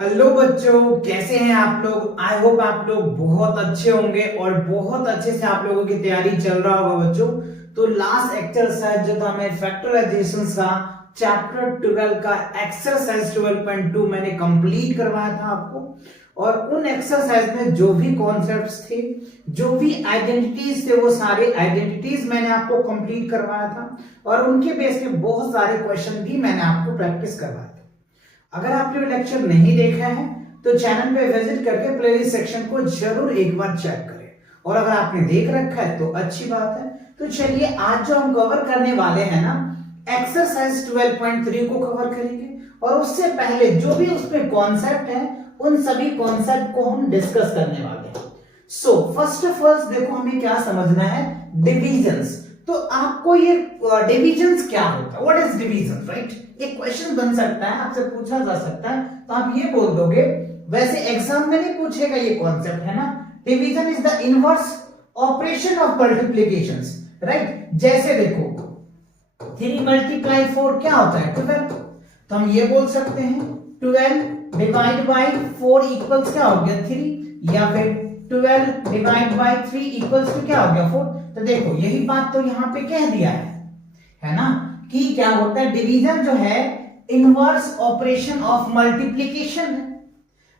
Hello बच्चों, कैसे हैं आप लोग। आई होप आप लोग बहुत अच्छे होंगे और बहुत अच्छे से आप लोगों की तैयारी चल रहा होगा बच्चों। तो लास्ट एक्सरसाइज जो था हमें फैक्टराइजेशंस का चैप्टर 12 का एक्सरसाइज 12.2 मैंने कंप्लीट करवाया था आपको। और उन एक्सरसाइज में जो भी कॉन्सेप्ट्स थे, जो भी आइडेंटिटीज थे, वो सारे आइडेंटिटीज मैंने आपको कंप्लीट करवाया था और उनके बेस पे बहुत सारे क्वेश्चन भी मैंने आपको प्रैक्टिस करवाया था। अगर आपने लेक्चर नहीं देखा है तो चैनल पे विजिट करके प्लेलिस्ट सेक्शन को जरूर एक बार चेक करें, और अगर आपने देख रखा है तो अच्छी बात है। तो चलिए आज जो हम कवर करने वाले हैं ना, एक्सरसाइज 12.3 को कवर करेंगे। और उससे पहले जो भी उसमें कॉन्सेप्ट है उन सभी कॉन्सेप्ट को हम डिस्कस करने वाले हैं। सो फर्स्ट ऑफ ऑल देखो हमें क्या समझना है, डिविजन्स। तो आपको ये डिविजन्स क्या होता है, व्हाट इज डिवीजन, राइट। एक क्वेश्चन बन सकता है, आपसे पूछा जा सकता है, तो आप ये बोल दोगे। वैसे एग्जाम में नहीं पूछेगा, ये कॉन्सेप्ट है ना, division is the inverse operation of multiplications, right. जैसे देखो 3 मल्टीप्लाई 4 क्या होता है, 12। तो हम ये बोल सकते हैं 12 डिवाइड बाय 4 इक्वल्स क्या हो गया 3, या फिर 12 डिवाइड बाय 3 इक्वल्स टू क्या हो गया 4। तो देखो यही बात तो यहां पे कह दिया है ना, कि क्या होता है, डिवीजन जो है इनवर्स ऑपरेशन ऑफ मल्टीप्लिकेशन है।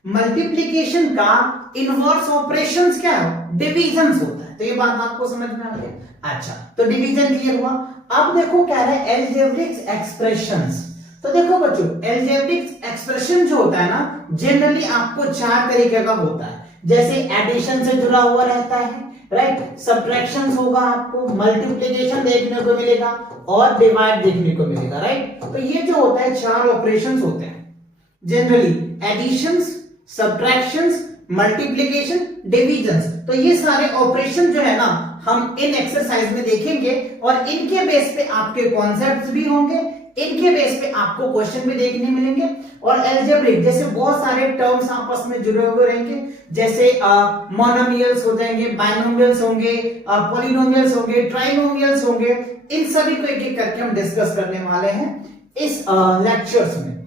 मल्टीप्लिकेशन का इनवर्स ऑपरेशंस क्या है, डिविजन्स होता है। तो ये बात आपको समझ में आ गया। अच्छा, तो डिवीजन क्लियर हुआ। अब देखो क्या है, एलजेब्रिक एक्सप्रेशंस। तो देखो बच्चों, एलजेब्रिक एक्सप्रेशन जो होता है ना, जनरली आपको 4 तरीके का होता है। जैसे एडिशन से जुड़ा हुआ रहता है, राइट, सब्ट्रैक्शंस होगा, आपको मल्टीप्लिकेशन देखने को मिलेगा और डिवाइड देखने को मिलेगा, राइट। तो ये जो होता है 4 ऑपरेशंस होते हैं generally, additions, subtractions, multiplication, divisions. तो ये सारे ऑपरेशन जो है ना हम इन एक्सरसाइज में देखेंगे, और इनके बेस पे आपके कॉन्सेप्ट्स भी होंगे, इनके बेस पे आपको क्वेश्चन भी देखने मिलेंगे। और अलजेब्रिक जैसे बहुत सारे टर्म्स आपस में जुड़े हुए रहेंगे, जैसे मोनोमियल्स हो जाएंगे, बाइनोमियल्स होंगे, पॉलिनोमियल्स होंगे, ट्राइनोमियल्स होंगे। इन सभी को एक एक करके हम डिस्कस करने वाले हैं इस लेक्चर्स में।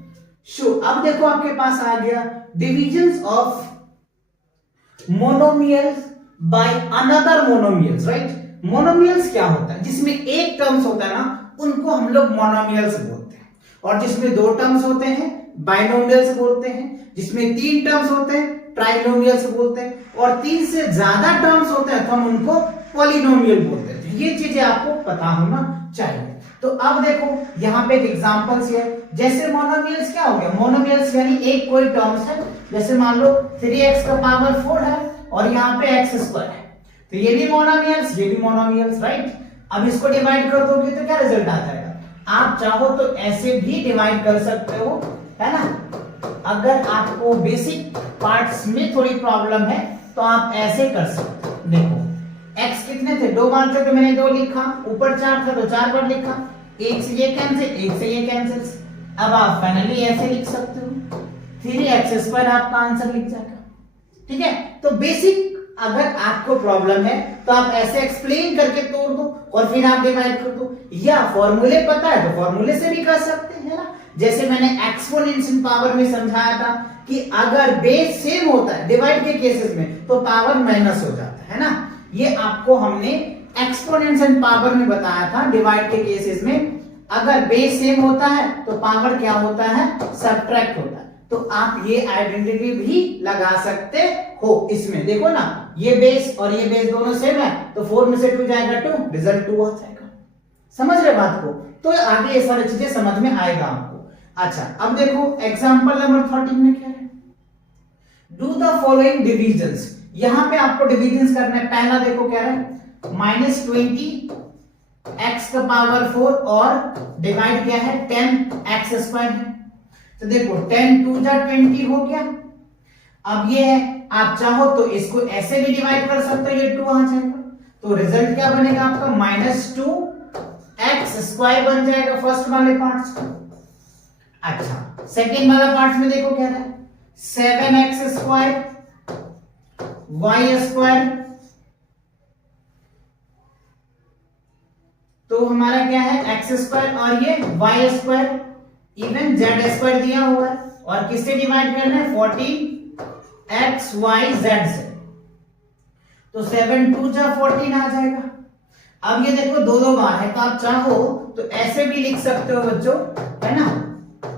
अब देखो आपके पास आ गया divisions of monomials by another monomials, right. Monomials क्या होता है, जिसमें एक टर्म्स होता है ना उनको हम लोग मोनोमियल्स बोलते हैं, और जिसमें 2 टर्म्स होते हैं बाइनोमियल्स बोलते हैं, जिसमें 3 टर्म्स होते हैं ट्राइनोमियल्स बोलते हैं, और 3 से ज्यादा टर्म्स होते हैं तो हम उनको पॉलिनोमियल बोलते हैं। ये चीजें आपको पता होना चाहिए। तो अब देखो यहाँ पे एक एग्जांपल्स है, जैसे मोनोमियल्स क्या हो गया, मोनोमियल्स यानी एक कोई टर्म्स है, जैसे मान लो 3x का पावर 4 है और यहाँ पे x स्क्वायर है, तो ये भी मोनोमियल्स, ये भी मोनोमियल्स, राइट। अब इसको डिवाइड कर दोगे तो क्या रिजल्ट आ जाएगा, आप चाहो तो ऐसे भी डिवाइड कर सकते हो, है ना। अगर आपको बेसिक पार्ट्स में थोड़ी प्रॉब्लम है तो आप ऐसे कर सकते हो। देखो x कितने थे, 2 बार थे तो मैंने 2 लिखा, ऊपर 4 था तो 4 बार लिखा, एक से ये कैंसिल, एक से ये कैंसिल। अब आप फाइनली ऐसे लिख सकते हो, 3x² आपका आंसर लिख जाएगा, ठीक है। तो बेसिक अगर आपको प्रॉब्लम है तो आप ऐसे एक्सप्लेन करके तोड़ दो और फिर आप डिवाइड कर दो, या फॉर्मूले पता है तो फॉर्मूले से भी कर सकते हैं ना। जैसे मैंने एक्सपोनेंशियल पावर में समझाया था कि अगर बेस सेम होता है डिवाइड के केसेस में तो पावर माइनस हो जाता है ना। ये आपको हमने एक्सपोनेंशियल पावर में बताया था, डिवाइड के केसेस में अगर बेस सेम होता है तो पावर क्या होता है, सब्ट्रैक्ट होता है। तो आप ये आइडेंटिटी भी लगा सकते हो। इसमें देखो ना, ये बेस और ये बेस दोनों सेम है तो 4 में से 2 जाएगा 2, रिजल्ट 2 आ जाएगा। समझ रहे बात को, तो आगे ये सारी चीजें समझ में आएगा आपको। अच्छा, अब देखो एग्जांपल नंबर 13 में क्या है, डू द फॉलोइंग डिविजन्स। यहां पे आपको डिविजन्स करना है। पहला देखो क्या है, -20 x का पावर 4 और डिवाइड क्या है 10x² है। तो देखो 10 2 जा 20 हो गया। अब ये है, आप चाहो तो इसको ऐसे भी डिवाइड कर सकते हो, ये 2 आ जाएगा, तो रिजल्ट क्या बनेगा आपका -2x² बन जाएगा फर्स्ट वाले पार्ट्स का। अच्छा, सेकेंड वाला पार्ट्स में देखो क्या है, 7x² y², तो हमारा क्या है x² और ये y², इवन z² दिया हुआ है, और किससे डिवाइड करना है 14xyz से, तो 7 2 जा 14 आ जाएगा। अब ये देखो दो दो बार है, तो आप चाहो तो ऐसे भी लिख सकते हो बच्चों, है ना।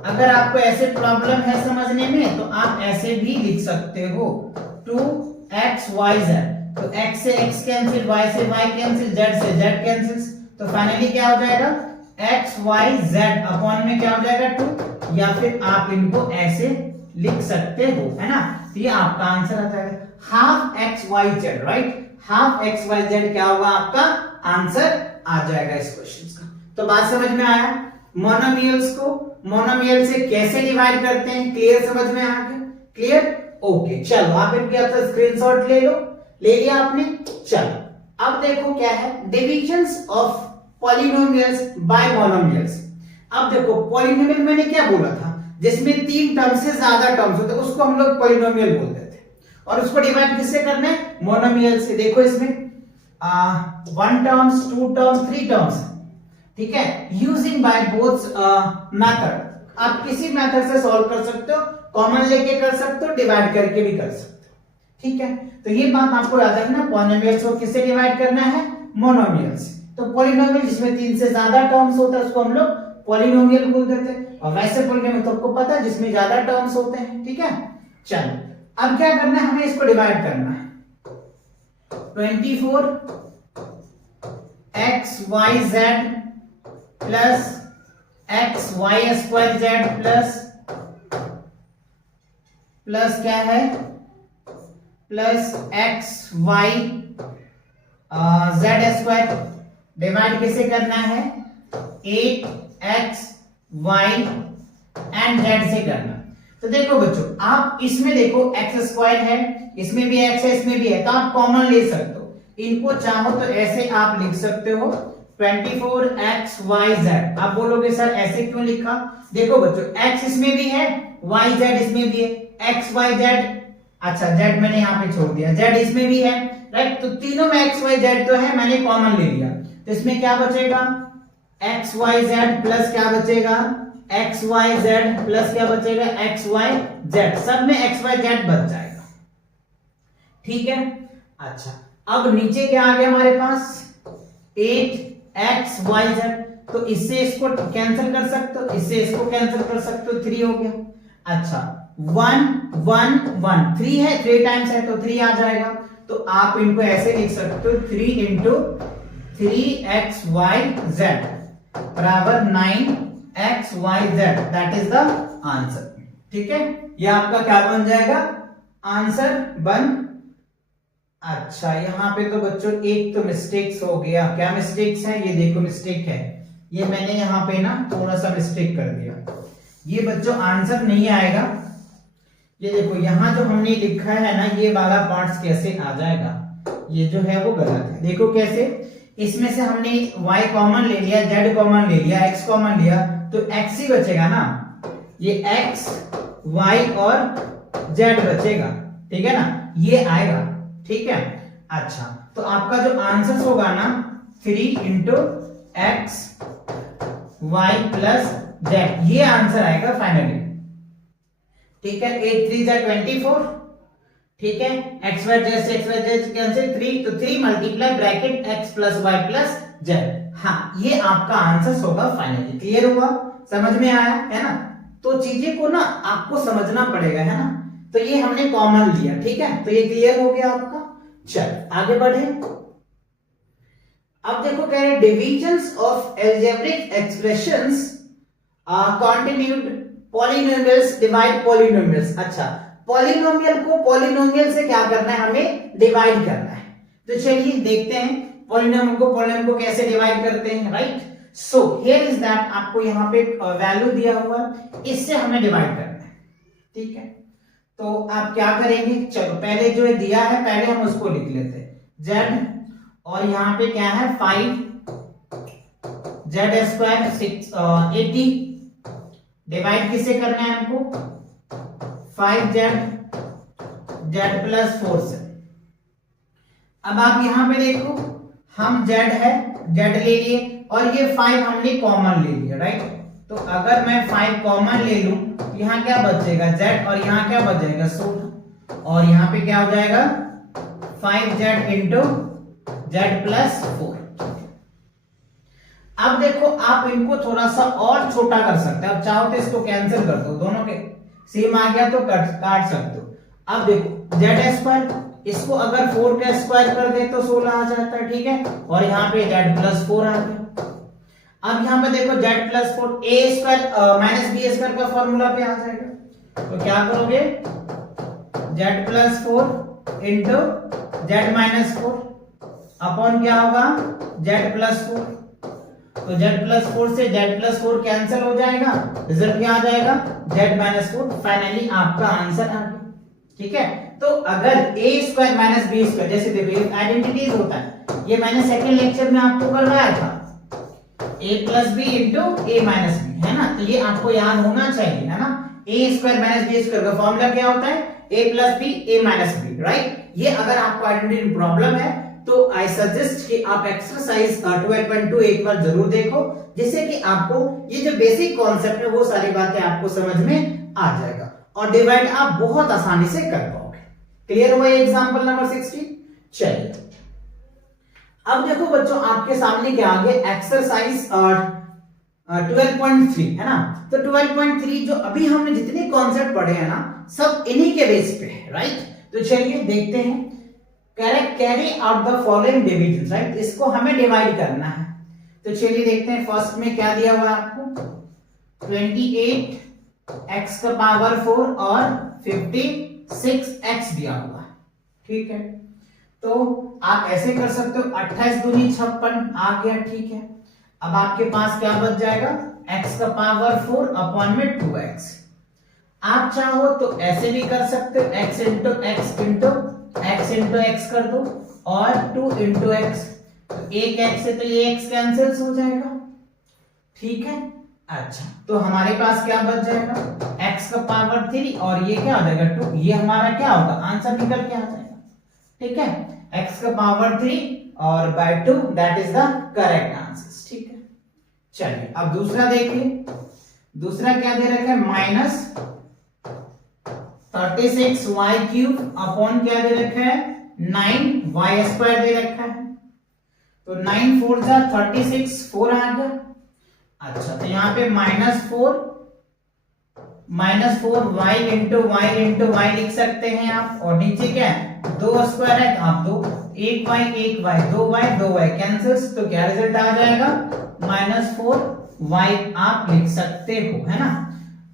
अगर आपको ऐसे प्रॉब्लम है समझने में तो आप ऐसे भी लिख सकते हो 2xyz, तो x से x कैंसिल, y से y कैंसिल, z से z कैंसिल, तो फाइनली क्या हो जाएगा xyz अपॉन में क्या हो जाएगा 2, या फिर आप इनको ऐसे लिख सकते हो, है ना। तो ये आपका आंसर आ जाएगा half xyz, right. Half xyz क्या होगा आपका आंसर आ जाएगा इस क्वेश्चन का। तो बात समझ में आया। मोनोमियल्स को मोनोमियल से कैसे डिवाइड करते हैं, क्लियर, समझ में आ गया, क्लियर, ओके। चलो आप इनके आपसे स्क्रीनशॉट ले लो, ले लिया आपने। चलो अब देखो क्या है divisions of polynomials by monomials. अब देखो पॉलिनोमियल मैंने क्या बोला था, जिसमें 3 टर्म से ज्यादा टर्म्स होते हैं उसको हम लोग पॉलिनोमियल बोलते थे, और उसको डिवाइड किससे करना है, मोनोमियल से। देखो इसमें 1 टर्म्स, 2 टर्म्स, 3 टर्म्स, ठीक है, यूजिंग बाय बोथ मेथड। आप किसी मेथड से सॉल्व कर सकते हो, कॉमन लेके कर सकते हो, डिवाइड करके भी कर सकते हो, ठीक है। तो ये बात आपको याद रखना, पॉलिनोमियल्स को किससे डिवाइड करना है, मोनोमियल से। तो पॉलिनोमियल जिसमें 3 से ज्यादा टर्म्स होता है उसको हम लोग पॉलिनोमियल बोल देते हैं, और वैसे पॉलिनोमियल तो आपको पता है जिसमें ज्यादा टर्म्स होते हैं, ठीक है। चलो अब क्या करना है, हमें इसको डिवाइड करना है 24 xyz plus xy square z plus क्या है plus xy z square, divide किसे करना है 8xy एंड z से करना। तो देखो बच्चों आप इसमें देखो x स्क्वायर है, इसमें भी x है, इसमें भी है, तो आप कॉमन ले सकते हो, इनको चाहो तो ऐसे आप लिख सकते हो 24xyz। आप बोलोगे सर ऐसे क्यों लिखा, देखो बच्चों x इसमें भी है, yz इसमें भी है, xyz, अच्छा z मैंने यहाँ पे छोड़ दिया, z इसमें भी है, राइट। तो तीनों में xyz तो है, मैंने कॉमन ले लिया, तो इसमें क्या बचेगा xyz प्लस क्या बचेगा xyz प्लस क्या बचेगा xyz, सब में xyz बच जाएगा, ठीक है। अच्छा अब नीचे क्या आ गया हमारे पास 8xyz, तो इससे इसको कैंसिल कर सकते हो, इससे इसको कैंसिल कर सकते हो, 3 हो गया। अच्छा 1 1 1 3 है, 3 टाइम्स है तो 3 आ जाएगा, तो आप इनको ऐसे लिख सकते हो 3 इंटू 3xyz बराबर 9xyz, that is the answer, ठीक है। ये आपका क्या बन जाएगा आंसर बन। अच्छा यहाँ पे तो बच्चों एक तो मिस्टेक्स हो गया, क्या मिस्टेक्स है, ये देखो मिस्टेक है, ये मैंने यहाँ पे ना थोड़ा सा मिस्टेक कर दिया, ये बच्चों आंसर नहीं आएगा। ये देखो यहाँ जो हमने लिखा है ना ये वाला पार्ट्स कैसे आ जाएगा, ये जो है वो गलत है। देखो कैसे, इसमें से हमने y कॉमन ले लिया, z कॉमन ले लिया, x कॉमन लिया, तो x ही बचेगा ना, ये x y और z बचेगा, ठीक है ना, ये आएगा, ठीक है। अच्छा तो आपका जो आंसर होगा ना 3 into x y plus z, ये आंसर आएगा फाइनली, ठीक है। 8 3 जा 24, ठीक है, एक्स वाई जेड से एक्स वाई जेड कैंसिल 3, तो 3 multiply bracket x plus y plus z, हाँ ये आपका आंसर होगा फाइनली। क्लियर हुआ, समझ में आया है ना। तो चीजें को ना आपको समझना पड़ेगा, है ना। तो ये हमने कॉमन लिया, ठीक है, तो ये क्लियर हो गया आपका। चल आगे बढ़े। अब देखो कह रहे divisions of algebraic expressions continued polynomials divide polynomials. अच्छा पॉलिनोमियल को पॉलिनोमियल से क्या करना है, हमें डिवाइड करना है। तो चलिए देखते हैं पॉलिनोमियल को कैसे डिवाइड करते हैं, right. So here is that, आपको यहाँ पे वैल्यू दिया हुआ, इससे हमें डिवाइड करना है, ठीक है। तो आप क्या करेंगे, चलो पहले जो दिया है पहले हम उसको लिख लेते हैं z, और यहाँ पे क्या है 5 z स्क्वायर 80, डिवाइड किससे करना है हमको 5z प्लस 4 से। अब आप यहाँ पे देखो हम z है, z ले लिए, और ये 5 हमने कॉमन ले लिया, राइट। तो अगर मैं 5 कॉमन ले लूं यहाँ क्या बचेगा z और यहाँ क्या बच जाएगा 16 और यहाँ पे क्या हो जाएगा 5z इंटू z प्लस 4। अब देखो आप इनको थोड़ा सा और छोटा कर सकते हो, अब चाहो तो इसको कैंसिल कर दो, दोनों के सेम आ गया तो काट सकते हो। अब देखो z स्क्वायर, इसको अगर 4 का स्क्वायर कर दे तो 16 आ जाता है, ठीक है, और यहाँ पे z प्लस 4 आ गया। अब यहाँ पे देखो z plus 4 a square minus b square का फॉर्मूला पे आ जाएगा, तो क्या करोगे z plus 4 into z minus 4 upon क्या होगा z प्लस 4, तो z प्लस 4 से z प्लस 4 कैंसिल हो जाएगा, रिजल्ट क्या आ जाएगा z माइनस 4। फाइनली आपका आंसर आ गया, ठीक है। तो अगर a square minus b square, जैसे देखो आइडेंटिटीज होता है, ये मैंने सेकंड लेक्चर में आपको करवाया था, a plus b into a minus b, है ना, तो ये आपको याद होना चाहिए, है ना। a square minus b square का फॉर्मूला क्या होता है a plus b a minus b, right. ये अगर आपको आइडेंटिटी प्रॉब्लम है तो आई सजेस्ट कि आप एक्सरसाइज 12.2 एक बार जरूर देखो, जिससे कि आपको ये जो बेसिक कॉन्सेप्ट है वो सारी बातें आपको समझ में आ जाएगा और डिवाइड आप बहुत आसानी से कर पाओगे। क्लियर हुआ ये एग्जांपल नंबर 16। चलिए अब देखो बच्चों आपके सामने क्या आ गया एक्सरसाइज 12.3, है ना। तो 12.3 जो अभी हमने जितने कॉन्सेप्ट पढ़े हैं ना सब इन्हीं के बेस पे है, राइट। तो चलिए देखते हैं, carry out the following division, right, इसको हमें डिवाइड करना है। तो चलिए देखते हैं, फर्स्ट में क्या दिया हुआ है आपको 28 x का पावर 4 और 56 x दिया हुआ है, ठीक है। तो आप ऐसे कर सकते हो 28 दूनी 56 आ गया, ठीक है। अब आपके पास क्या बच जाएगा x का पावर 4 अपॉन में 2x। आप चाहो तो ऐसे भी कर सकते हो x into x into x into x कर दो और 2 इंटू x, तो एक x से तो ये x कैंसिल हो जाएगा, ठीक है। अच्छा तो हमारे पास क्या बच जाएगा x का पावर 3 और ये क्या हो जाएगा 2, ये हमारा क्या होगा आंसर निकल के आ जाएगा, ठीक है। x का पावर 3 और by 2 that is the correct answer, ठीक है। चलिए अब दूसरा देखिए, दूसरा क्या दे रखा है माइनस 36y क्यूब अपॉन क्या दे रखा है 9y स्क्वायर दे रखा है, तो 9 4 जा 36 4 आ गया। अच्छा तो यहाँ पे -4 y लिख सकते हैं आप, और नीचे क्या है 2 स्क्वायर है तो आप 2 1y 2y कैंसिल्स, तो क्या रिजल्ट आ जाएगा -4y आप लिख सकते हो, है ना।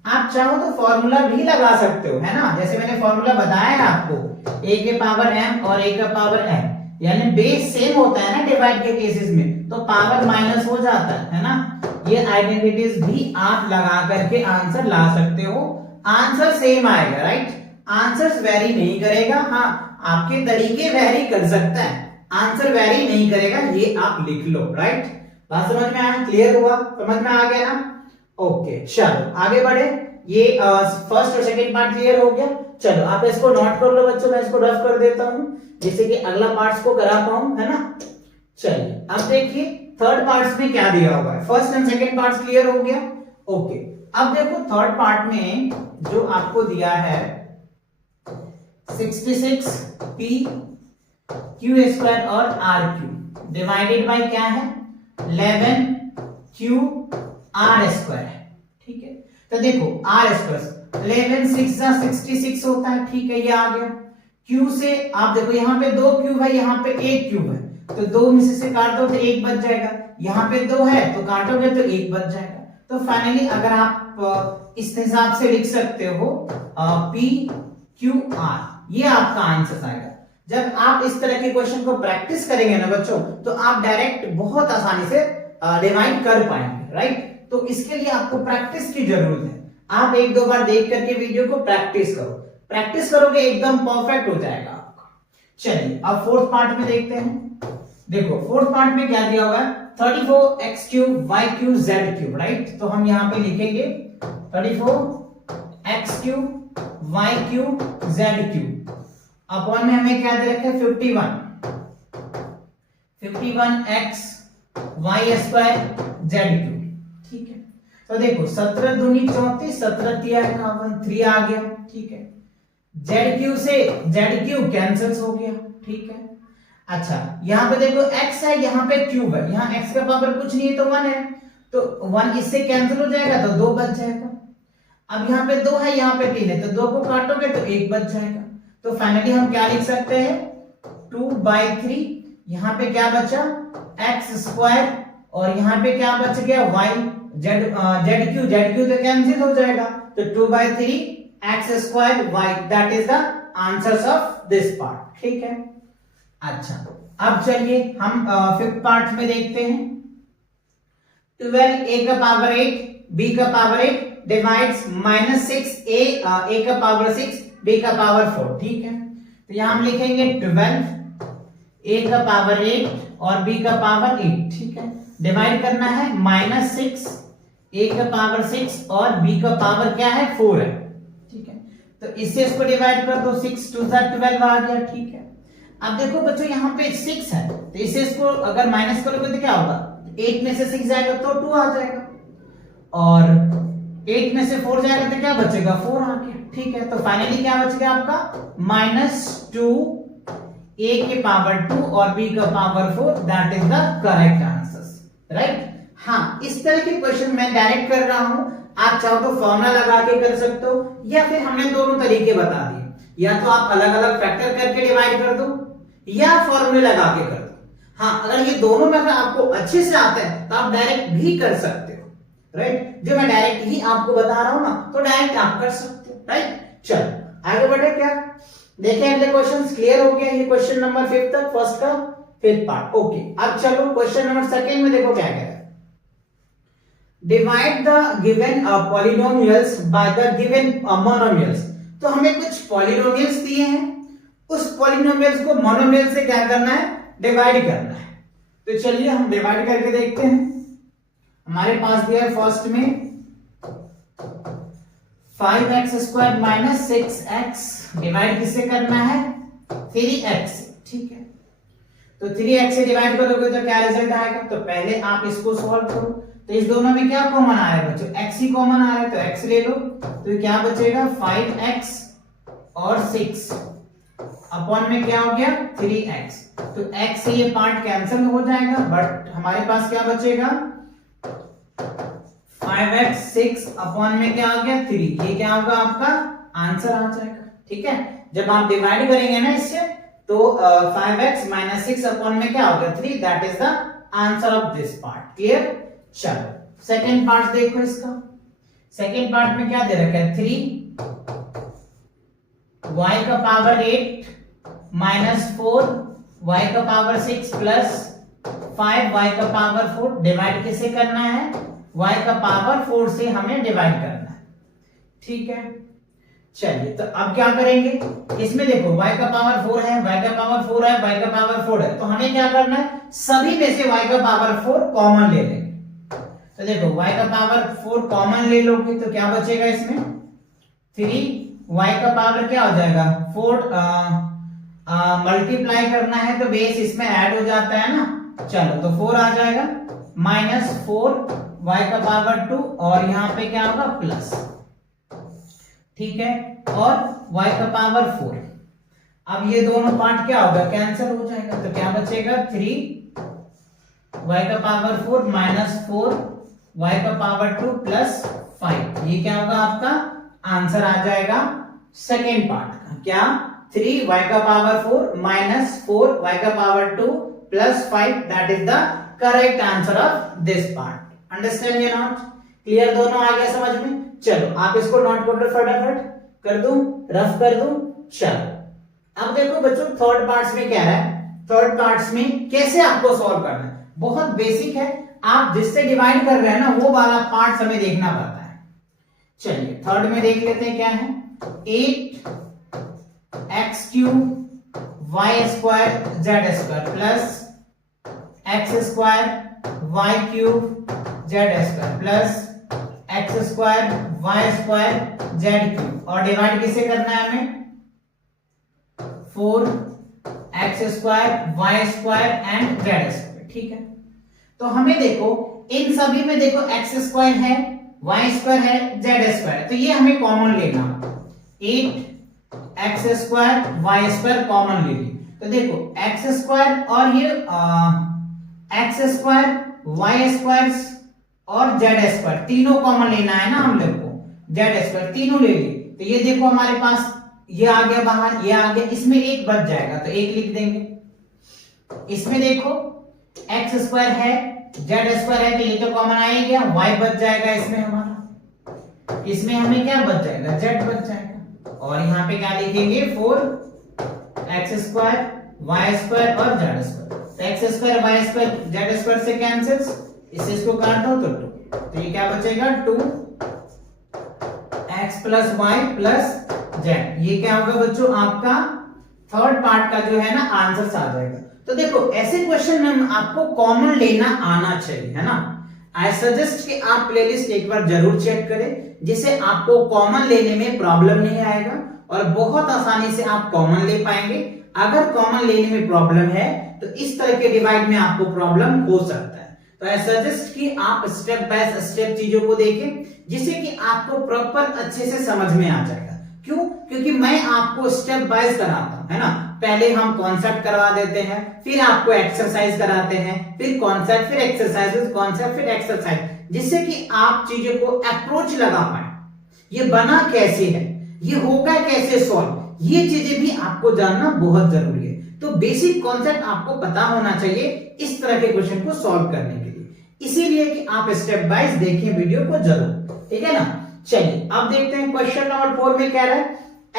आप चाहो तो फॉर्मूला भी लगा सकते हो, है ना, जैसे मैंने फॉर्मूला बताया है आपको a के पावर m और a का पावर n, यानी बेस सेम होता है ना डिवाइड के केसेस में, तो पावर माइनस हो जाता है ना। ये आइडेंटिटीज भी आप लगा करके आंसर ला सकते हो, आंसर सेम आएगा, राइट। आंसर्स वेरी नहीं करेगा, हाँ आपके तरीके वेरी कर सकता है, आंसर वेरी नहीं करेगा, ये आप लिख लो, राइट। बात समझ में आया, क्लियर हुआ, समझ में आ गया ना। ओके चलो आगे बढ़े, ये फर्स्ट और सेकंड पार्ट क्लियर हो गया। चलो आप इसको नोट कर लो बच्चों, मैं इसको रफ कर देता हूं जिससे कि अगला पार्ट्स को करा पाऊं, है ना। चलिए अब देखिए थर्ड पार्ट्स में क्या दिया हुआ है, first and second parts clear हो गया। ओके अब देखो थर्ड पार्ट में जो आपको दिया है 66p q स्क्वायर और r क्यूब डिवाइडेड बाय क्या है 11q r स्क्वायर है, ठीक है। तो देखो r स्क्वायर 11 6 जा 66 होता है, ठीक है, ये आ गया। q से आप देखो यहाँ पे 2 क्यूब है, यहाँ पे 1 क्यूब है, तो 2 में से काट दो तो 1 बच जाएगा, यहाँ पे 2 है तो काटोगे तो 1 बच जाएगा। तो फाइनली अगर आप इस हिसाब से लिख सकते हो p q r, ये आपका आंसर आएगा। जब आप इस तरह के क्वेश्चन को प्रैक्टिस करेंगे ना बच्चों, तो आप डायरेक्ट बहुत आसानी से डिवाइड कर पाएंगे, राइट। तो इसके लिए आपको प्रैक्टिस की जरूरत है, आप एक दो बार देख करके वीडियो को प्रैक्टिस करो, प्रैक्टिस करोगे एकदम परफेक्ट हो जाएगा आपका। चलिए अब फोर्थ पार्ट में देखते हैं, देखो फोर्थ पार्ट में क्या दिया हुआ है 34x cube y cube z cube, right. तो हम यहाँ पे लिखेंगे 34x cube y cube z cube upon में हमें क्या दे रखा है 51x y square z cube, ठीक है। तो देखो 17 दूनी 34, 17 3 51, 3 आ गया, ठीक है। ZQ से ZQ कैंसिल हो गया, ठीक है। अच्छा यहाँ पे देखो x है, यहाँ पे क्यूब है, यहाँ x का पावर कुछ नहीं है तो 1 है, तो 1 इससे कैंसिल हो जाएगा तो 2 बच जाएगा। अब यहाँ पे 2 है, यहाँ पे 3 है, तो 2 को काटोगे तो 1 बच जाएगा। तो फाइनली हम क्या लिख सकते हैं 2/3, यहाँ पे क्या बचा x² और यहाँ पे क्या बच गया y, ZQ तो कैंसिल हो जाएगा, तो 2/3 x² y, that is the answers of this part, ठीक है। अच्छा अब चलिए हम फिफ्थ पार्ट में देखते हैं। 12 a का पावर 8 b का पावर 8 डिवाइड्स -6 a का पावर 6 b का पावर 4, ठीक है। तो यहां हम लिखेंगे 12 a का पावर 8 और b का पावर 8, ठीक है। डिवाइड करना है -6 a का पावर 6 और b का पावर क्या है 4 है, ठीक है। तो इससे इसको डिवाइड कर दो, 6 2 12 आ गया, ठीक है। अब देखो बच्चों यहाँ पे 6 है, तो इससे इसको अगर माइनस करोगे तो क्या होगा, 8 में से 6 जाएगा तो 2 आ जाएगा, और 8 में से 4 जाएगा तो क्या बचेगा 4 आ गया, ठीक है। तो फाइनली क्या बच गया आपका -2 a के पावर 2 और b का power 4, that is the correct answer, right. हाँ, इस तरह के क्वेश्चन मैं डायरेक्ट कर रहा हूं, आप चाहो तो फॉर्मूला लगा के कर सकते हो, या फिर हमने दोनों तरीके बता दिए, या तो आप अलग अलग फैक्टर करके डिवाइड कर दो या फॉर्मूले लगा के कर दो। हाँ, अगर ये दोनों में आपको अच्छे से आता है तो आप डायरेक्ट भी कर सकते हो, राइट। जो मैं डायरेक्ट ही आपको बता रहा हूं ना, तो डायरेक्ट आप कर सकते हो, राइट। चलो आगे बढ़े, क्या देखें अगले क्वेश्चंस। क्लियर हो गया ये क्वेश्चन नंबर 5 तक, फर्स्ट का 5th पार्ट, ओके। अब चलो क्वेश्चन नंबर 2 में देखो क्या कह रहा है। Divide the given polynomials by the given monomials. तो हमें कुछ पॉलिनोमियल्स दिए हैं, उस पॉलिनोमियल्स को मोनोमियल से क्या करना है, डिवाइड करना है। तो चलिए हम डिवाइड करके देखते हैं। हमारे पास दिया है फर्स्ट में 5x² - 6x, डिवाइड किससे करना है 3x, ठीक है। तो 3x से डिवाइड करोगे तो क्या रिजल्ट आएगा, तो पहले आप इसको सॉल्व करो। तो इस दोनों में क्या कॉमन आ रहा है बच्चों, x ही कॉमन आ रहा है, तो x ले लो, तो क्या बचेगा 5x और 6 अपॉन में क्या हो गया 3x। तो x से ये पार्ट कैंसिल हो जाएगा, बट हमारे पास क्या बचेगा 5x 6 अपॉन में क्या हो गया 3, ये क्या होगा आपका आंसर आ जाएगा, ठीक है। जब आप डिवाइड करेंगे ना इससे, तो 5x - 6 अपॉन में क्या होगा 3, that is the answer of this part. Clear. चलो सेकंड पार्ट देखो इसका। सेकंड पार्ट में क्या दे रखा है 3 y का पावर 8 - 4 y का पावर 6 प्लस 5 y का पावर 4, डिवाइड किसे करना है y का पावर 4 से हमें डिवाइड करना है, ठीक है। चलिए तो अब क्या करेंगे, इसमें देखो y का पावर 4 है, y का पावर 4 है, y का पावर 4 है, तो हमें क्या करना है सभी में से y का पावर 4 कॉमन ले लेंगे। तो देखो y का पावर 4 कॉमन ले लोगे तो क्या बचेगा इसमें 3, y का पावर क्या हो जाएगा 4, मल्टीप्लाई करना है तो बेस इसमें ऐड हो जाता है ना, चलो तो 4 आ जाएगा, -4 y का पावर 2 और यहाँ पे क्या होगा प्लस, ठीक है, और y का पावर 4। अब ये दोनों पार्ट क्या होगा कैंसिल हो जाएगा, तो क्या बचेगा 3 y का पावर 4 -4 y का पावर 2 प्लस 5, ये क्या होगा आपका आंसर आ जाएगा सेकेंड पार्ट का, क्या 3 y का पावर 4 -4 y का power 2 plus 5, that is the correct answer of this part. Understand या नॉट, क्लियर दोनों आ गया समझ में। चलो आप इसको नोट कर लो, फटाफट कर दूं, रफ कर दूं। चलो अब देखो बच्चों थर्ड पार्ट्स में क्या है, थर्ड पार्ट्स में कैसे आपको सॉल्व करना है, बहुत बेसिक है, आप जिससे डिवाइड कर रहे हैं ना वो वाला पार्ट हमें देखना पड़ता है। चलिए थर्ड में देख लेते हैं क्या है, 8x³ y² z² plus x² y³ z² plus x² y² z³ और डिवाइड किसे करना है हमें 4x² y² एंड z², ठीक है। तो हमें देखो इन सभी में देखो x² है वाई स्क्वायर है, जेड स्क्वायर, तो ये हमें कॉमन लेना, 8x square y square common ले ली, तो देखो x स्क्वायर और ये x स्क्वायर वाई स्क्वायर और जेड स्क्वायर तीनों कॉमन लेना है ना हम लोग को, जेड स्क्वायर तीनों ले ली, तो ये देखो हमारे पास ये आ गया बाहर, ये आ गया, इसमें एक बच जाएगा तो एक लिख देंगे, इसमें देखो x स्क्वायर है, जेड स्क्वायर है, तो ये तो कॉमन आ ही गया, y बच जाएगा इसमें हमारा, इसमें हमें क्या बच जाएगा, z बच जाएगा, और यहाँ पे क्या लिखेंगे 4x स्क्वायर वाई स्क्वायर और जेड स्क्वायर, तो x square y square z square से कैंसिल्स, इससे इसको काट दो तो 2, तो ये क्या बचेगा 2x plus y plus z, ये क्या होगा बच्चों आपका थर्ड पार्ट का जो है ना आंसर आ जाएगा। तो देखो ऐसे क्वेश्चन में आपको कॉमन लेना आना चाहिए, है ना। आई सजेस्ट कि आप प्लेलिस्ट एक बार जरूर चेक करें, जिससे आपको कॉमन लेने में प्रॉब्लम नहीं आएगा और बहुत आसानी से आप कॉमन ले पाएंगे। अगर कॉमन लेने में प्रॉब्लम है तो इस तरह के डिवाइड में आपको प्रॉब्लम हो सकता है। तो आई सजेस्ट कि आप स्टेप बाय स्टेप चीजों को देखें, जिससे कि आपको प्रॉपर अच्छे से समझ में आ जाएगा। क्यों? क्योंकि मैं आपको स्टेप बाय कराता हूं, है ना। पहले हम कॉन्सेप्ट करवा देते हैं, फिर आपको एक्सरसाइज कराते हैं, फिर कॉन्सेप्ट, फिर एक्सरसाइज, कॉन्सेप्ट, फिर एक्सरसाइज, जिससे कि आप चीजों को अप्रोच लगा पाए। ये बना कैसे है, ये होगा कैसे सॉल्व, ये चीजें भी आपको जानना बहुत जरूरी है। तो बेसिक कॉन्सेप्ट आपको पता होना चाहिए इस तरह के क्वेश्चन को सॉल्व करने के लिए, इसीलिए कि आप स्टेप बाय देखें वीडियो को जरूर, ठीक है ना। चलिए अब देखते हैं क्वेश्चन नंबर 4 में क्या है,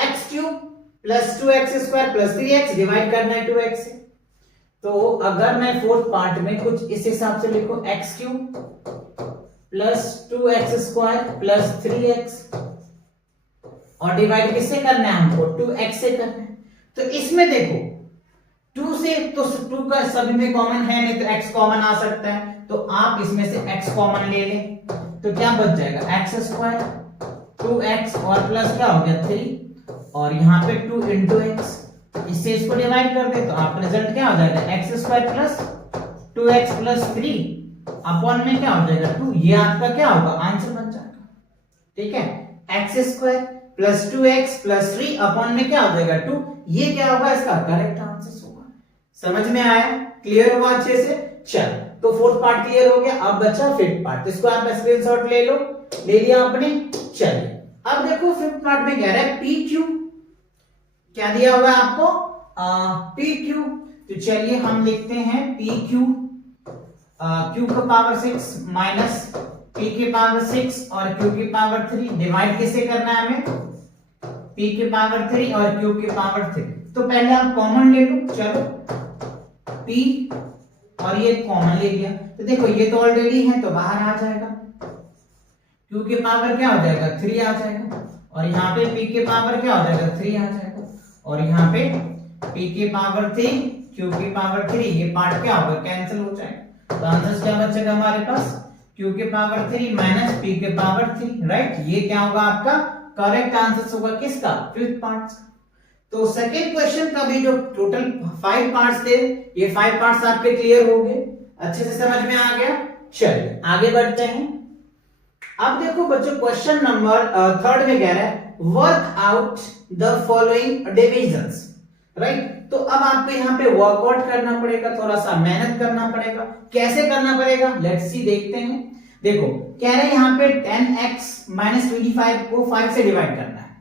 x cube plus 2x square plus 3x divide करना है 2x से। तो अगर मैं फोर्थ पार्ट में कुछ इस हिसाब से लिखो, x cube plus 2x square plus 3x, और डिवाइड किससे करना है हमको, 2x से करना है। तो इसमें देखो 2 से, तो 2 का सभी में कॉमन है नहीं, तो x कॉमन आ सकता है, तो आप इसमें से x कॉमन ले लें, तो क्या बच जाएगा एक्स स्क्वायर 2x और प्लस क्या हो गया 3, और यहाँ पे 2 इंटू एक्स, इससे इसको डिवाइड कर दे तो आपका रिजल्ट क्या हो जाएगा x square plus 2x plus 3 upon में क्या हो जाएगा 2, ये आपका क्या होगा आंसर बन जाएगा, ठीक है। X square plus 2x plus 3 upon में क्या हो जाएगा 2, ये क्या होगा इसका करेक्ट आंसर होगा। समझ में आया, क्लियर हुआ अच्छे से। चल तो फोर्थ पार्ट क्लियर हो गया, अब बचा फिफ्थ पार्ट, इसको आप स्क्रीनशॉट ले लो, ले लिया आपने। चलिए अब देखो फिफ्थ पार्ट में क्या है, पी क्यू, क्या दिया हुआ है आपको पी क्यू, तो चलिए हम लिखते हैं पी क्यू, क्यू का पावर 6 माइनस पी के पावर 6 और क्यू की पावर 3, डिवाइड किससे करना है हमें, पी के पावर 3 और क्यू की पावर 3। तो पहले आप कॉमन ले लो, चलो पी और ये कॉमन ले लिया, तो देखो ये तो ऑलरेडी है तो बाहर आ जाएगा, क्यू की पावर क्या हो जाएगा 3 आ जाएगा, और यहाँ पे पी के पावर क्या हो जाएगा 3 आ जाएगा, और यहाँ पे p के पावर 3 q की पावर 3, ये पार्ट क्या होगा कैंसिल हो जाएगा, तो आंसर क्या बचेगा हमारे पास q के पावर 3 माइनस p के पावर 3, राइट। ये क्या होगा आपका करेक्ट आंसर होगा किसका, फिफ्थ पार्ट का। तो सेकेंड क्वेश्चन का भी जो टोटल 5 पार्ट्स थे, ये 5 पार्ट्स आपके क्लियर हो गए, अच्छे से समझ में आ गया। चलिए आगे बढ़ते हैं। अब देखो बच्चों क्वेश्चन नंबर 3 में कह रहा है work out the following divisions, right. तो अब आपको यहाँ पे वर्कआउट करना पड़ेगा, थोड़ा सा मेहनत करना पड़ेगा। कैसे करना पड़ेगा लेट्स सी, देखते हैं। देखो कह रहे हैं यहाँ पे 10x माइनस 25 को 5 से डिवाइड करना है,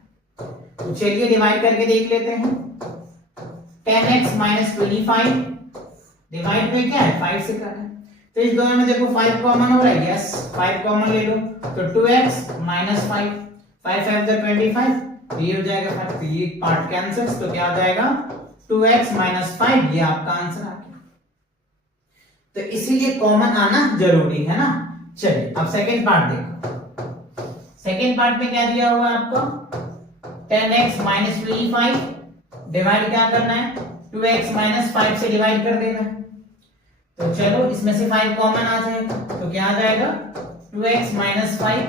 तो चलिए डिवाइड करके देख लेते हैं। 10x माइनस 25 डिवाइड में क्या है 5 से करना है, तो इस दोनों में देखो 5 कॉमन हो रहा है, यस 5 कॉमन ले लो, तो 2x माइनस 5, 5 5 25, तो ये हो जाएगा 5, तो ये पार्ट कैंसिल, तो क्या हो जाएगा 2x माइनस 5, ये आपका आंसर आ गया। तो इसीलिए कॉमन आना जरूरी है ना। चलिए अब सेकंड पार्ट देखो, सेकंड पार्ट में क्या दिया हुआ है आपको 10x माइनस 25 डिवाइड क्या करना है 2x माइनस 5 से डिवाइड कर देना है, तो चलो इसमें से 5 कॉमन आ जाएगा, तो क्या आ जाएगा 2x माइनस 5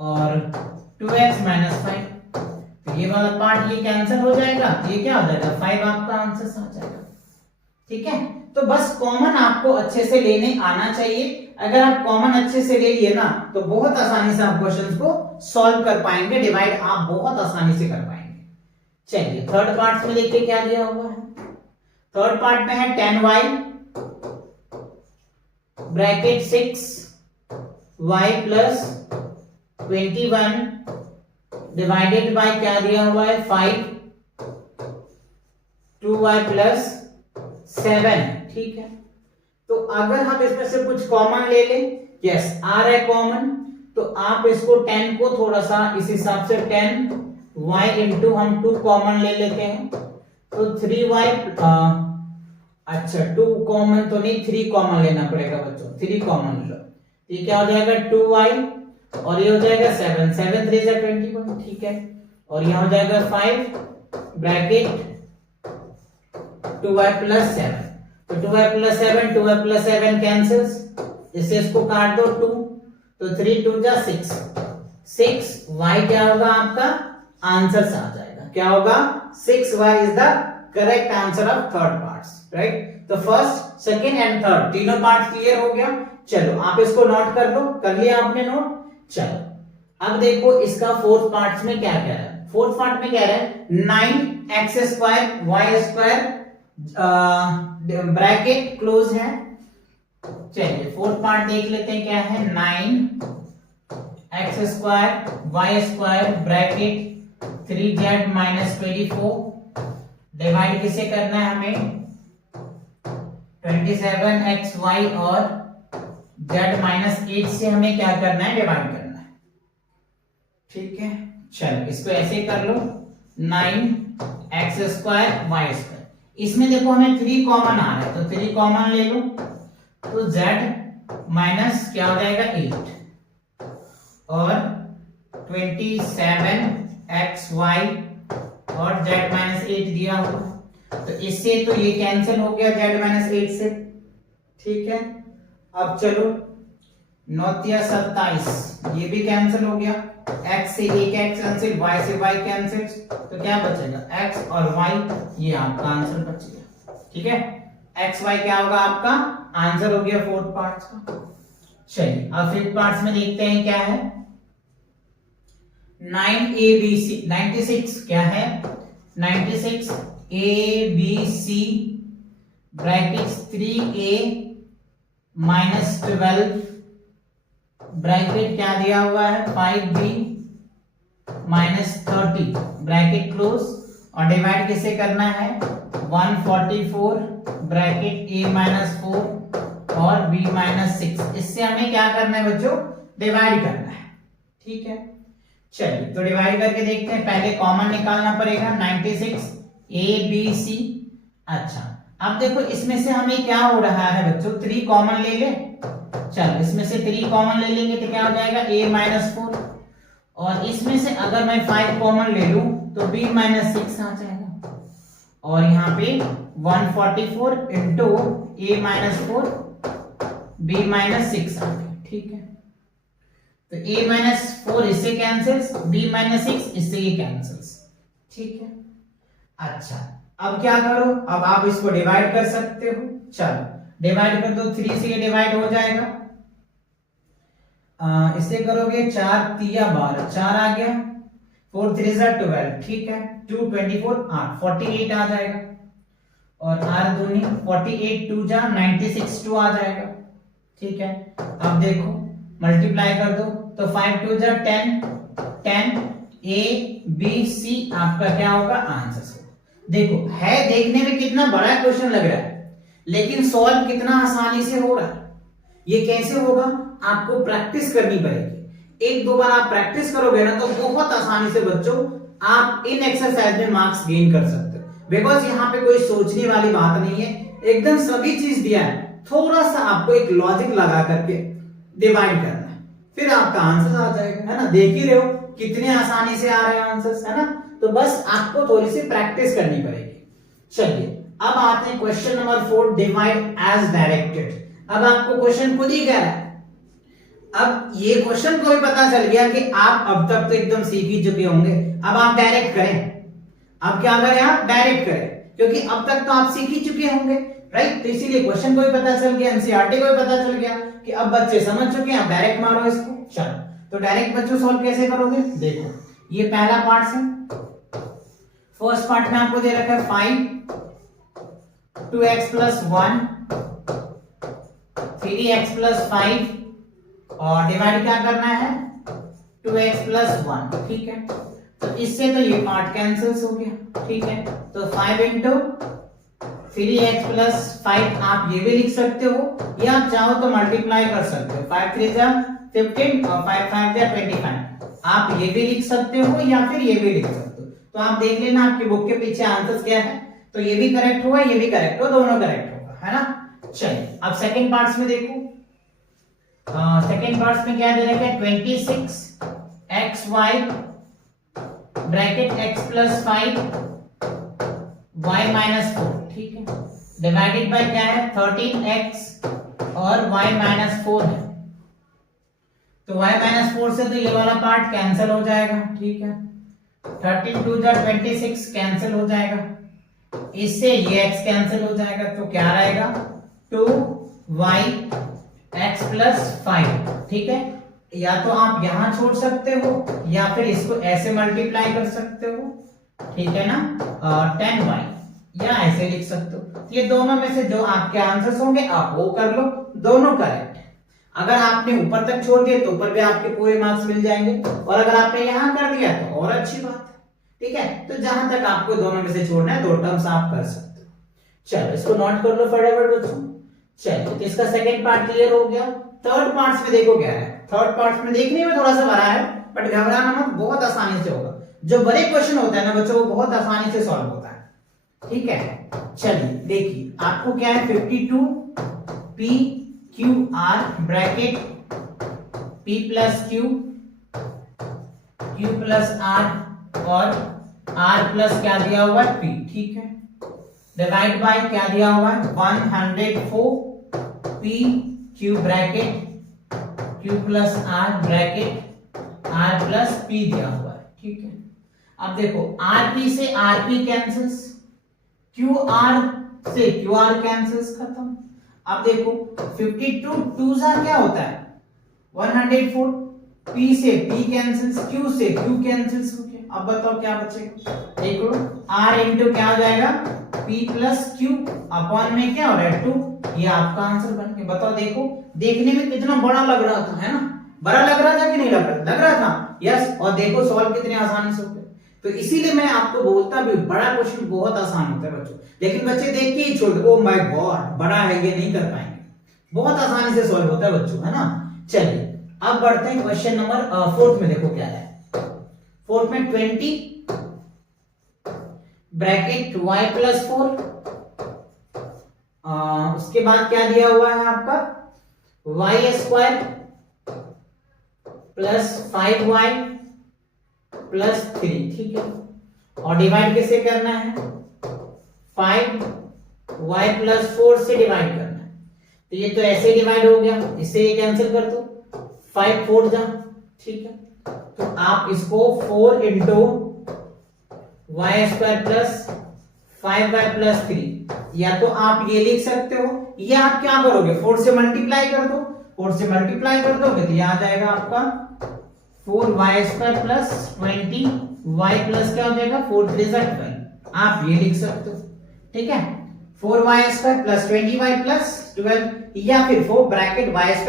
और 2x माइनस 5, तो ये वाला पार्ट ये कैंसिल हो जाएगा, तो ये क्या हो जाएगा 5 आपका आंसर आ जाएगा, ठीक है। तो बस कॉमन आपको अच्छे से लेने आना चाहिए, अगर आप कॉमन अच्छे से ले लिए ना तो बहुत आसानी से आप क्वेश्चंस को सॉल्व कर पाएंगे, डिवाइड आप बहुत आसानी से कर पाएंगे। चलिए थर्ड पार्ट में देखिए क्या दिया हुआ है। थर्ड पार्ट में है 10y bracket 6y plus 21 divided by क्या दिया हुआ है 5 2y प्लस 7। ठीक है, तो अगर हम इसमें से कुछ कॉमन ले लें, यस आ रहा है कॉमन, तो आप इसको 10 को थोड़ा सा इस हिसाब से 10y इंटू हम 2 कॉमन ले लेते हैं, तो 3y अच्छा 2 कॉमन तो नहीं 3 कॉमन लेना पड़ेगा बच्चों, 3 कॉमन लो, ये क्या हो जाएगा 2y और ये हो जाएगा 7 7 3 जा 21। ठीक है, और यहां हो जाएगा 5 ब्रैकेट 2y प्लस 7, तो 2y plus 7 2y plus 7 cancels, इससे इसको काट दो 2, तो 3 2 जा 6 6y क्या होगा आपका आंसर से आ जाएगा, क्या होगा 6y is the correct answer of third parts, right. तो फर्स्ट सेकंड एंड थर्ड तीनों पार्ट क्लियर हो गया। चलो आप इसको नोट कर लो, कर लिया आपने नोट। चलो अब देखो इसका फोर्थ पार्ट में क्या कह रहा है। फोर्थ पार्ट में कह रहा है 9x square y square bracket close है। चलिए फोर्थ पार्ट देख लेते हैं क्या है 9x square y square bracket 3z minus 24 divide किसे करना है हमें 27xy और z माइनस 8 से हमें क्या करना है डिवाइड करना है। ठीक है, चलो इसको ऐसे कर लो 9x स्क्वायर y स्क्वायर, इसमें देखो हमें 3 कॉमन आ रहा है, तो 3 कॉमन ले लो, तो z माइनस क्या हो जाएगा 8 और 27xy और z माइनस 8 दिया हुआ, तो इससे तो ये कैंसिल हो गया z माइनस 8 से। ठीक है, अब चलो 9 या 27 ये भी कैंसिल हो गया, x से एक x कैंसिल, y से y कैंसिल, तो क्या बचेगा x और y, ये आपका आंसर बच गया। ठीक है, x y क्या होगा आपका आंसर हो गया फोर्थ पार्ट का। चलिए अब फिफ्थ पार्ट में देखते हैं क्या है 9abc 96 क्या है 96 abc bracket 3a minus 12 bracket क्या दिया हुआ है 5b माइनस 30 ब्रैकेट क्लोज, और डिवाइड किसे करना है 144 ब्रैकेट a माइनस 4 और b माइनस 6, इससे हमें क्या करना है बच्चों डिवाइड करना है। ठीक है, चलिए तो डिवाइड करके देखते हैं, पहले कॉमन निकालना पड़ेगा 96 abc। अच्छा अब देखो इसमें से हमें क्या हो रहा है बच्चों 3 कॉमन ले ले, चलो इसमें से 3 कॉमन ले लेंगे तो क्या हो जाएगा a माइनस 4, और इसमें से अगर मैं 5 कॉमन ले लूं तो b माइनस 6 आ जाएगा, और यहाँ पे 144 into a minus 4 b minus 6 आ गया। ठीक है, तो a माइनस 4 इससे कैंसिल्स, b माइनस 6 इससे ये कैंसिल्स। ठीक है, अच्छा अब क्या करो, अब आप इसको डिवाइड कर सकते हो, चलो डिवाइड कर दो 3 से ये डिवाइड हो जाएगा, इसे करोगे 4 तिया 12 4 आ गया, 4 3 12। ठीक है, 2 24 8 48 आ जाएगा, और r दूनी 48 2 जा 96 2 आ जाएगा। ठीक है, अब देखो मल्टीप्लाई कर दो तो 5 2 जा 10 10 a b c आपका क्या होगा आंसर। देखो है देखने में कितना बड़ा क्वेश्चन लग रहा है, लेकिन सॉल्व कितना आसानी से हो रहा है। ये कैसे होगा, आपको प्रैक्टिस करनी पड़ेगी। एक दो बार आप प्रैक्टिस करोगे ना तो बहुत आसानी से बच्चों आप इन एक्सरसाइज में मार्क्स गेन कर सकते हो, बिकॉज यहाँ पे कोई सोचने वाली बात नहीं है, एकदम सभी चीज दिया है, थोड़ा सा आपको एक लॉजिक लगा करके डिवाइड करना है, फिर आपका आंसर आ जाएगा, है ना। देख ही रहे हो कितने आसानी से आ रहे हैं आंसर्स, है ना। तो बस आपको थोड़ी सी प्रैक्टिस करनी पड़ेगी। चलिए अब आते हैं question number 4, divide as directed. अब आपको क्वेश्चन खुद ही कह रहा है, अब ये क्वेश्चन को भी पता चल गया कि आप अब तक तो एकदम सीख ही चुके होंगे, अब आप डायरेक्ट करें। अब क्या करें, आप डायरेक्ट करें, क्योंकि अब तक तो आप सीख ही चुके होंगे। राइट। तो इसीलिए क्वेश्चन को भी पता चल गया, एनसीईआरटी को भी पता चल गया कि अब बच्चे समझ चुके हैं, अब डायरेक्ट मारो इसको। चलो तो डायरेक्ट बच्चों सॉल्व कैसे करोगे, देखो ये पहला पार्ट है। फर्स्ट पार्ट में आपको दे रखा है 5 2x + 1 3x + 5 और डिवाइड क्या करना है 2x + 1, ठीक है। तो इससे तो ये पार्ट कैंसिल्स हो गया, ठीक है। तो 5 × 3x + 5 आप ये भी लिख सकते हो या आप चाहो तो मल्टीप्लाई कर सकते हो, 5 3 जा 15 और 5 5 जा 25, आप ये भी लिख सकते हो या फिर ये भी लिख सकते हो। तो आप देख लेना आपकी बुक के पीछे आंसर क्या है, तो ये भी करेक्ट होगा, ये भी करेक्ट होगा, दोनों करेक्ट होगा, है ना। चलिए अब सेकंड पार्ट्स में देखो। सेकंड पार्ट्स में क्या दे रखा है 26xy ब्रैकेट x + 5 y - 4, ठीक है। डिवाइडेड बाय क्या है 13x और y - 4 है। तो y - 4 से तो ये वाला पार्ट कैंसिल हो जाएगा, ठीक है। 13 2 जा 26 कैंसिल हो जाएगा, इससे ये x कैंसिल हो जाएगा, तो क्या रहेगा 2y x + 5, ठीक है। या तो आप यहां छोड़ सकते हो या फिर इसको ऐसे मल्टीप्लाई कर सकते हो, ठीक है ना, 10y या ऐसे लिख सकते हो। ये दोनों में से जो आपके आंसर्स होंगे आप वो कर लो, दोनों करेक्ट है। अगर आपने ऊपर तक छोड़ दिया तो ऊपर भी आपके पूरे मार्क्स मिल जाएंगे, और अगर आपने यहां कर दिया तो और अच्छी बात है, ठीक है। तो जहां तक आपको दोनों में से छोड़ना है दो टर्म्स आप कर सकते हो। चलो इसको नोट कर लो फटाफट बच्चों। चलो तो इसका सेकंड पार्ट क्लियर हो गया। थर्ड पार्ट में देखो क्या है, थर्ड पार्ट में देखने में थोड़ा सा बड़ा है बट घबराना मत, बहुत आसानी से होगा। जो बड़े क्वेश्चन होते हैं ना बच्चों वो बहुत आसानी से सॉल्व होता है, ठीक है। चलिए देखिए आपको क्या है 52 PQR bracket P + Q Q + R और R प्लस क्या दिया हुआ है P, ठीक है। डिवाइड बाय क्या दिया हुआ है 104 PQ bracket Q + R bracket R + P दिया हुआ है, ठीक है। अब देखो RP से RP कैंसिल्स, QR से QR कैंसिल्स, खत्म। अब देखो 52 2 क्या होता है 104, P से P कैंसिल्स, Q से Q कैंसिल्स हो गया। अब बताओ क्या बचेगा, देखो R इंटू क्या हो जाएगा P + Q अपॉन में क्या हो रहा है 2, ये आपका आंसर बन गया। बताओ देखो देखने में कितना बड़ा लग रहा था, है ना, बड़ा लग रहा था कि नहीं लग रहा था, यस। और देखो सॉल्व कितने आसानी से हो गए। तो इसीलिए मैं आपको बोलता भी बड़ा क्वेश्चन बहुत आसान होता है बच्चों, लेकिन बच्चे देख के ही छोड़ दो, ओ माय गॉड बड़ा है ये नहीं कर पाएंगे, बहुत आसानी से सॉल्व होता है बच्चों, है ना। चलिए अब बढ़ते हैं क्वेश्चन नंबर फोर्थ में। देखो क्या है फोर्थ में 20 ब्रैकेट y + 4, उसके बाद क्या दिया हुआ है आपका y² + 5y + 3, ठीक है। और डिवाइड कैसे करना है 5y + 4 से डिवाइड करना है। तो ये तो ऐसे डिवाइड हो गया, इससे ये कैंसिल कर दो 5 4 जा, ठीक है। तो आप इसको 4 × y² + 5y + 3, या तो आप ये लिख सकते हो या आप क्या करोगे 4 से मल्टीप्लाई कर दो, 4 से मल्टीप्लाई कर दोगे तो ये आ जाएगा आपका 4y² + 20y प्लस क्या हो जाएगा 4 3 12, आप ये लिख सकते हो, ठीक है। 4y² + 20y + 12 या फिर 4 ब्रैकेट y² +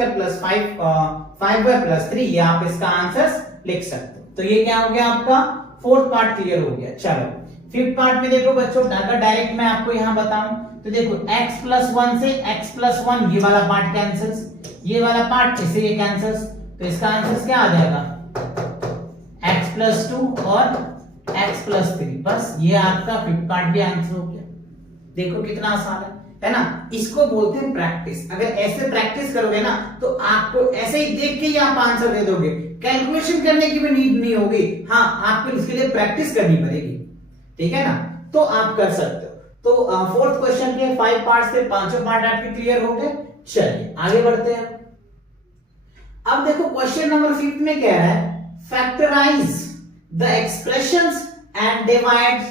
5y + 3, ये आप इसका आंसर लिख सकते हो। तो ये क्या हो गया आपका फोर्थ पार्ट क्लियर हो गया। चलो फिफ्थ पार्ट में देखो बच्चों, अगर डायरेक्ट मैं आपको यहां बताऊं तो देखो x + 1 से x + 1 ये वाला पार्ट कैंसिल्स, ये वाला पार्ट इससे ये कैंसिल्स, तो इसका आंसर क्या आ जाएगा x + 2 और x + 3, बस ये आपका फिफ्थ पार्ट भी आंसर हो गया। देखो कितना आसान है ना। इसको बोलते हैं प्रैक्टिस। अगर ऐसे प्रैक्टिस करोगे ना तो आपको ऐसे ही देख के ही आप आंसर दे दोगे, कैलकुलेशन करने की भी नीड नहीं होगी। हाँ आपको इसके लिए प्रैक्टिस करनी पड़ेगी, ठीक है ना, तो आप कर सकते हो। तो फोर्थ क्वेश्चन के 5 पार्ट से पांचों पार्ट आपके क्लियर हो गए। चलिए आगे बढ़ते हैं। अब देखो क्वेश्चन नंबर 5 में क्या है, factorise the expressions and divide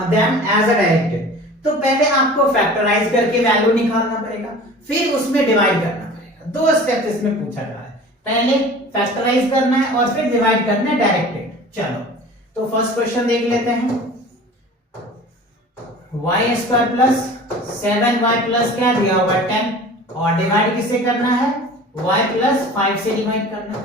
them as a directed। तो पहले आपको फैक्टराइज करके वैल्यू निकालना पड़ेगा, फिर उसमें डिवाइड करना पड़ेगा। दो स्टेप इसमें पूछा जा रहा है, पहले फैक्टराइज करना है और फिर डिवाइड करना है डायरेक्टेड। चलो तो फर्स्ट क्वेश्चन देख लेते हैं। y square plus 7y plus क्या दिया होगा 10, और डिवाइड किससे करना है y प्लस 5 से डिवाइड करना है।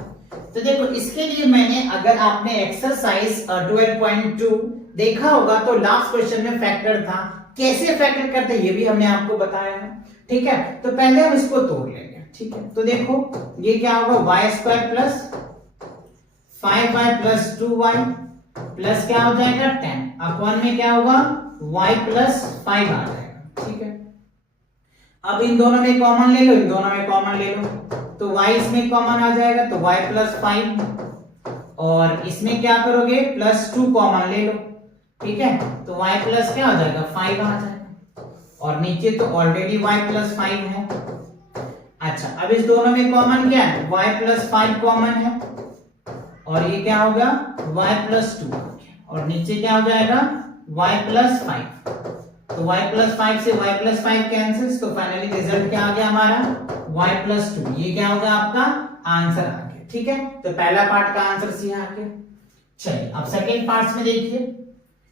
तो देखो इसके लिए मैंने, अगर आपने एक्सरसाइज 12.2 देखा होगा तो लास्ट क्वेश्चन में फैक्टर था, कैसे फैक्टर करते ये भी हमने आपको बताया है। ठीक है, तो पहले हम इसको तोड़ लेंगे। ठीक है, तो देखो ये क्या होगा y square plus 5y plus 2y plus क्या हो जाएगा 10 अपॉन में क्या होगा y प्लस 5 आ जाएगा। ठीक है, अब इन दोनों में कॉमन ले लो, इन दोनों में कॉमन ले लो, तो y इसमें कॉमन आ जाएगा तो y प्लस 5, और इसमें क्या करोगे प्लस 2 कॉमन ले लो। ठीक है, तो y प्लस क्या आ जाएगा 5 आ जाएगा, और नीचे तो ऑलरेडी y प्लस 5 है। अच्छा, अब इस दोनों में कॉमन क्या है y प्लस 5 कॉमन है, और ये क्या होगा y प्लस 2, और नीचे क्या हो जाएगा y प्लस 5, तो y प्लस 5 से y प्लस 5 कैंसिल्स, तो फाइनली रिजल्ट क्या आ गया हमारा y प्लस 2। ये क्या होगा आपका आंसर आ गया। ठीक है, तो पहला पार्ट का आंसर सी आ गया। चलिए अब सेकंड पार्ट में देखिए।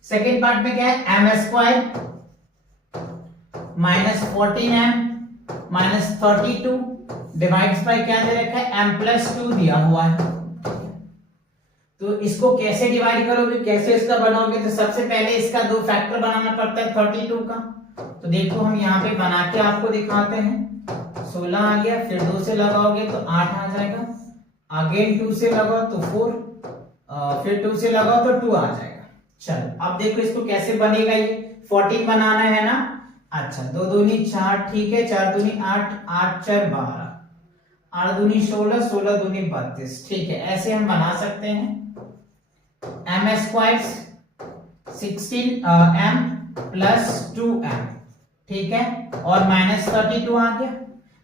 सेकंड पार्ट में क्या है m square minus 14m minus 32 divides by क्या दे रखा है m प्लस 2 दिया हुआ है। तो इसको कैसे डिवाइड करोगे, कैसे इसका बनाओगे, तो सबसे पहले इसका दो फैक्टर बनाना पड़ता है 32 का। तो देखो हम यहाँ पे बना के आपको दिखाते हैं। 16 आ गया, फिर 2 से लगाओगे तो 8 आ जाएगा, अगेन 2 से लगाओ तो 4, फिर 2 से लगाओ तो 2 आ जाएगा। चलो अब देखो इसको कैसे बनेगा, ये 14 बनाना है ना। अच्छा, 2 दूनी 4, ठीक है, 4 दूनी 8, 8 4 12, 8 दूनी 16, 16 दूनी 32। ठीक है, ऐसे हम बना सकते हैं। M square 16m plus 2m, ठीक है, और माइनस 32 आ गया।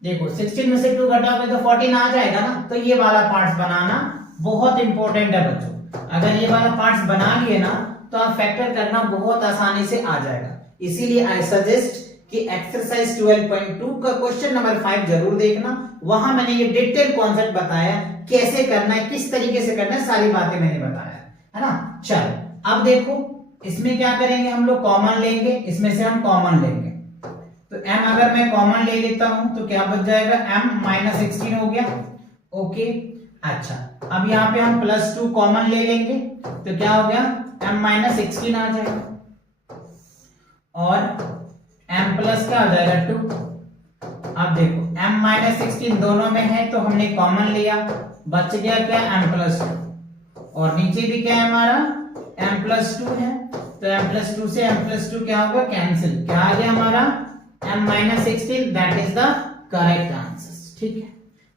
देखो 16 में से 2 घटाओगे तो 14 आ जाएगा ना। तो ये वाला पार्ट्स बनाना बहुत इंपॉर्टेंट है बच्चों। अगर ये वाला पार्ट्स बना लिए ना तो आप फैक्टर करना बहुत आसानी से आ जाएगा। इसीलिए आई सजेस्ट कि एक्सरसाइज 12.2 का क्वेश्चन नंबर 5 जरूर देखना। वहां मैंने ये डिटेल कॉन्सेप्ट बताया, कैसे करना है, किस तरीके से करना है, सारी बातें मैंने बताया है ना। चलो अब देखो इसमें क्या करेंगे, हम लोग कॉमन लेंगे, इसमें से हम कॉमन लेंगे। तो m अगर मैं कॉमन ले लेता हूं तो क्या बच जाएगा m माइनस 16 हो गया। ओके, अच्छा अब यहाँ पे हम प्लस 2 कॉमन ले लेंगे तो क्या हो गया m माइनस 16 आ जाएगा, और m प्लस क्या हो जाएगा 2। अब देखो m माइनस 16 दोनों में है तो हमने कॉमन लिया, बच गया क्या m प्लस 2, और नीचे भी क्या है हमारा m प्लस 2 है, तो m प्लस 2 से m प्लस 2 क्या होगा कैंसिल, क्या आ गया हमारा m minus 16, that is the correct answer. ठीक है,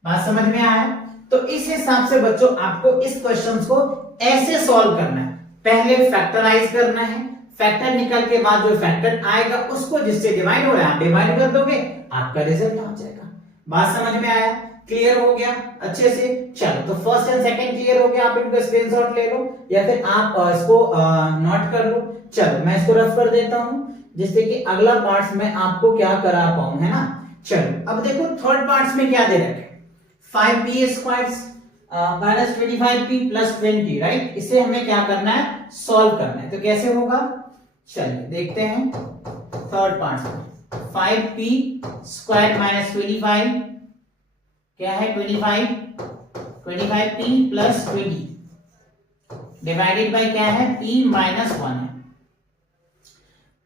बात समझ में आया। तो इस हिसाब से बच्चों आपको इस क्वेश्चंस को ऐसे सॉल्व करना है। पहले फैक्टराइज करना है, फैक्टर निकल के बाद जो फैक्टर आएगा उसको जिससे डिवाइड हो रहा है आप डिवाइड कर दोगे, आपका रिजल्ट आ जाएगा। बात समझ में आया, क्लियर हो गया अच्छे से। चलो तो फर्स्ट एंड सेकंड क्लियर हो गया, आप इनको स्क्रीनशॉट ले लो या फिर आप इसको नोट कर लो। चलो मैं इसको रफ कर देता हूं जिससे कि अगला पार्ट्स में आपको क्या करा पाऊं, है ना। चलो अब देखो थर्ड पार्ट्स में क्या दे रखे 5p squares minus 25p plus 20, right. इसे हमें क्या करना है सॉल्व करना है। तो कैसे होगा चलिए देखते हैं। थर्ड पार्ट में 5p स्क्वायर माइनस 25 क्या है 25p प्लस 20 डिवाइडेड बाय क्या है p माइनस 1 है।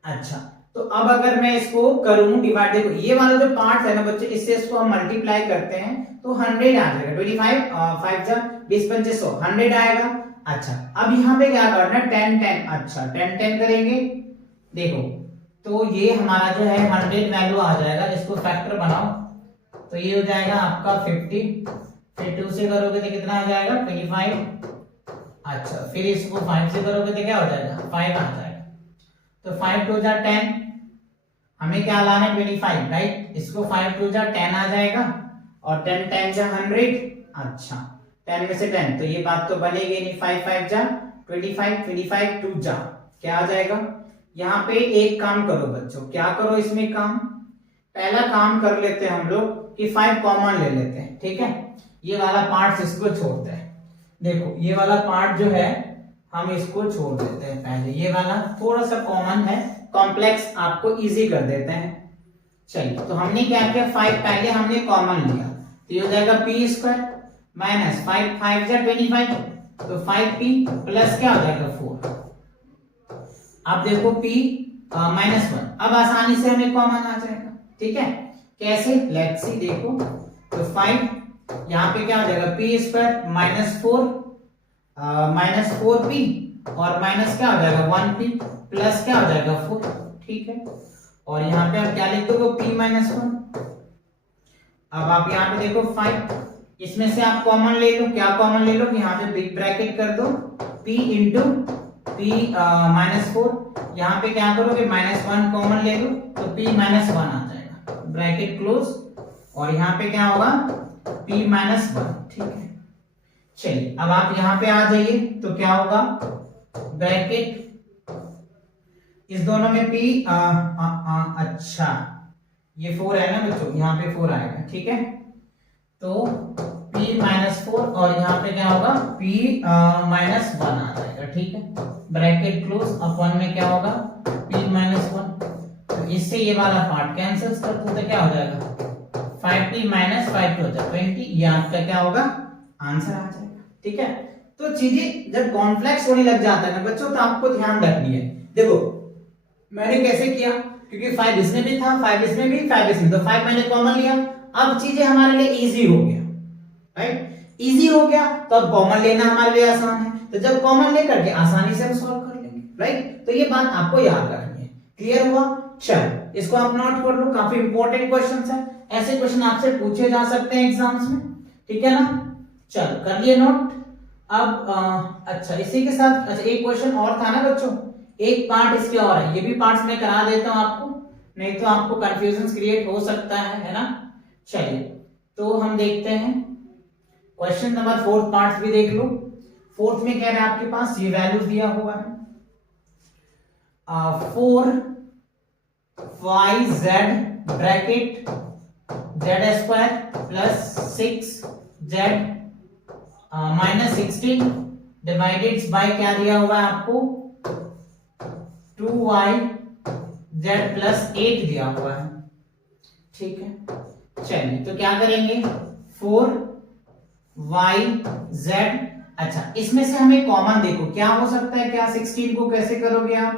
अच्छा तो अब अगर मैं इसको करूं डिवाइड, देखो ये वाला जो पार्ट है ना बच्चे, इससे इसको हम मल्टीप्लाई करते हैं तो 100 आ जाएगा। 25 5 जा 20 25 100 100 आएगा। अच्छा अब यहाँ पे क्या करना है 10 10, अच्छा 10 10 करेंगे। देखो तो ये हमारा जो है 100 वैल्यू आ जाएगा, इसको फैक्टर बनाओ तो ये हो जाएगा आपका 50, फिर 2 से करोगे तो कितना आ जाएगा 25। अच्छा फिर इसको 5 से करोगे तो क्या हो जाएगा 5 आ जाएगा। तो 5 2 जा 10, हमें क्या लाना है 25, राइट। इसको 5 2 जा 10 आ जाएगा, और 10 10 जा 100। अच्छा 10 में से 10 तो ये बात तो बनेगी नहीं, 5 5 जा 25, 25 2 जा क्या आ जाएगा यहाँ पे एक काम करो बच्चों, क्या करो इसमें काम, पहला काम कर लेते हैं हम लोग कि 5 कॉमन ले लेते हैं, ठीक है। ये वाला पार्ट इसको छोड़ते हैं, देखो ये वाला पार्ट जो है हम इसको छोड़ देते हैं पहले, ये वाला थोड़ा सा कॉमन है, कॉम्प्लेक्स आपको इजी कर देते हैं। चलिए तो हमने क्या किया, 5 पहले हमने कॉमन लिया, तो ये हो जाएगा पी स्क्वायर माइनस 5 5 जा 25, तो 5p प्लस क्या हो जाएगा 4। अब देखो p माइनस 1, अब आसानी से हमें कॉमन आ जाएगा, ठीक है। कैसे, लेट्स सी, देखो तो 5 यहाँ पे क्या हो जाएगा p स्क्वायर माइनस 4p और माइनस क्या हो जाएगा 1p प्लस क्या हो जाएगा 4, ठीक है। और यहाँ पे आप क्या लिख दोगे, p माइनस 1। अब आप यहाँ पे देखो 5, इसमें से आप कॉमन ले लो, क्या कॉमन ले लो, यहाँ पे बिग ब्रैकेट कर दो, p इंटू p माइनस 4, यहाँ पे क्या करोगे माइनस 1 कॉमन ले लो तो p माइनस 1 आ जाएगा, ब्रैकेट क्लोज, और यहाँ पे क्या होगा p माइनस 1, ठीक है। चलिए अब आप यहाँ पे आ जाइए तो क्या होगा, ब्रैकेट इस दोनों में p अच्छा ये 4 है ना बच्चों, यहाँ पे 4 आएगा, ठीक है। तो p माइनस 4 और यहाँ पे क्या होगा p माइनस 1 आ जाएगा, ठीक है, ब्रैकेट क्लोज, अपन में क्या होगा p माइनस 1, तो इससे ये वाला पार्ट कैंसिल कर दो तो क्या हो जाएगा 5p माइनस 5 हो जाएगा 20, ये आपका क्या होगा आंसर आ जाएगा, ठीक है। तो चीजें जब कॉम्प्लेक्स होने लग जाता है ना बच्चों, तो आपको ध्यान रखनी है। देखो मैंने कैसे किया, क्योंकि 5 इसमें भी था, 5 इसमें भी, 5 इसमें, तो 5 मैंने कॉमन लिया, अब चीजें हमारे लिए इजी हो गया, राइट, इजी हो गया, तो अब कॉमन लेना हमारे लिए आसान है, तो जब कॉमन लेकर के आसानी से हम सॉल्व कर लेंगे, राइट। तो ये बात आपको याद रखनी है, क्लियर हुआ। चलो इसको आप नोट कर लो, काफी इंपॉर्टेंट क्वेश्चंस है, ऐसे क्वेश्चन आपसे पूछे जा सकते हैं एग्जाम्स में, ठीक है ना। चलो कर लिए नोट। अब अच्छा इसी के साथ अच्छा एक क्वेश्चन और था ना बच्चों, एक पार्ट इसके और है, ये भी पार्ट्स में करा देता हूं आपको, नहीं तो आपको कंफ्यूजन क्रिएट हो सकता है ना। चलिए तो हम देखते हैं क्वेश्चन नंबर 4 पार्ट भी देख लो। 4th में कह रहे हैं आपके पास ये वैल्यूज दिया हुआ है 4yz bracket z square plus 6z minus 16 divided by क्या दिया हुआ है आपको 2yz प्लस 8 दिया हुआ है, ठीक है। चलिए तो क्या करेंगे 4yz, अच्छा इसमें से हमें कॉमन देखो क्या हो सकता है, क्या 16 को कैसे करोगे आप,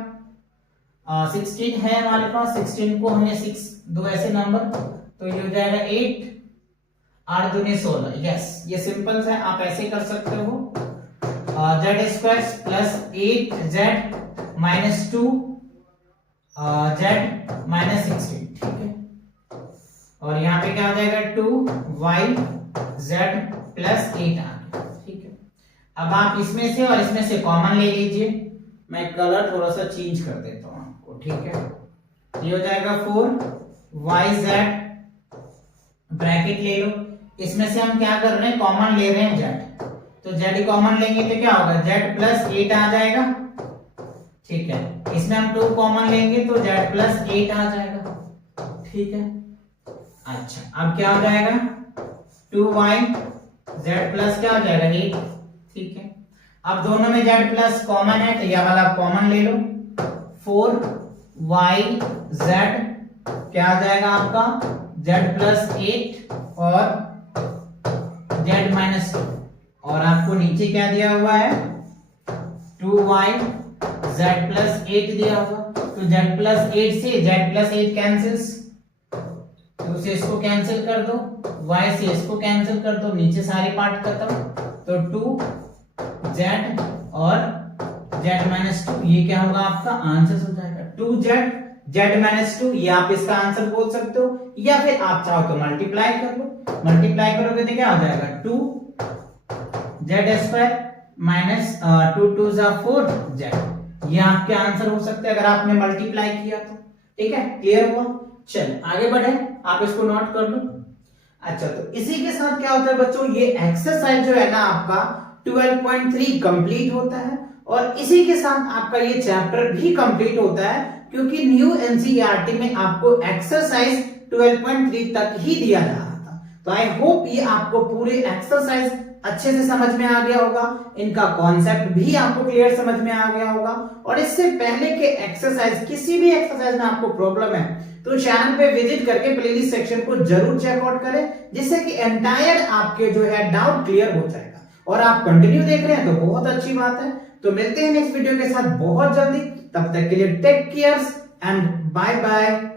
16 है हमारे पास, 16 को हमने 6 दो ऐसे नंबर, तो ये हो जाएगा 8 8 दूनी 16, यस ये सिंपल है, आप ऐसे कर सकते हो z square plus 8z minus 2 z minus 16, ठीक है। और यहाँ पे क्या हो जाएगा 2yz प्लस 8 आ गया, ठीक है। अब आप इसमें से और इसमें से कॉमन ले लीजिए, मैं कलर थोड़ा सा चेंज कर देता हूं आपको, ठीक है। ये हो जाएगा 4yz ब्रैकेट ले लो, इसमें से हम क्या कर रहे हैं कॉमन ले रहे हैं z, तो z कॉमन लेंगे तो क्या होगा z प्लस 8 आ जाएगा, ठीक है। इसमें हम 2 कॉमन लेंगे तो z प्लस 8 आ जाएगा, ठीक है। अच्छा अब क्या हो जाएगा 2yz प्लस क्या हो जाएगा 8, ठीक है। अब दोनों में z प्लस कॉमन है तो यह वाला कॉमन ले लो, 4yz क्या आ जाएगा आपका z प्लस 8 और z माइनस 2, और आपको नीचे क्या दिया हुआ है 2yz प्लस 8 दिया हुआ, तो z प्लस 8 से z प्लस 8 कैंसिल्स, तो से इसको कैंसिल कर दो, y से इसको कैंसिल कर दो, नीचे सारे पार्ट खत्म, तो 2z और z माइनस 2, ये क्या होगा आपका आंसर हो जाएगा 2z z माइनस 2, ये आप इसका आंसर बोल सकते हो, या फिर आप चाहो तो मल्टीप्लाई कर लो, मल्टीप्लाई करोगे तो क्या हो जाएगा 2z स्क्वायर माइनस 2 2 4z, ये आपके आंसर हो सकते हैं अगर आपने मल्टीप्लाई किया तो, ठीक है। क्लियर हुआ। चल आगे बढ़े, आप इसको नोट कर लो। अच्छा तो इसी के साथ क्या होता है बच्चों, ये एक्सरसाइज जो है ना आपका 12.3 कंप्लीट होता है, और इसी के साथ आपका ये चैप्टर भी कंप्लीट होता है, क्योंकि न्यू एनसीईआरटी में आपको एक्सरसाइज 12.3 तक ही दिया जा रहा था। तो आई होप ये आपको पूरे एक्सरसाइज अच्छे से समझ में आ गया होगा, इनका कॉन्सेप्ट भी आपको क्लियर समझ में आ गया होगा। और इससे पहले के एक्सरसाइज, किसी भी एक्सरसाइज में आपको प्रॉब्लम है तो चैनल पे विजिट करके प्लेलिस्ट सेक्शन को जरूर चेकआउट करें, जिससे कि एंटायर आपके जो है डाउट क्लियर हो जाएगा। और आप कंटिन्यू देख रहे हैं तो बहुत अच्छी बात है। तो मिलते हैं नेक्स्ट वीडियो के साथ बहुत जल्दी, तब तक के लिए take care and bye bye.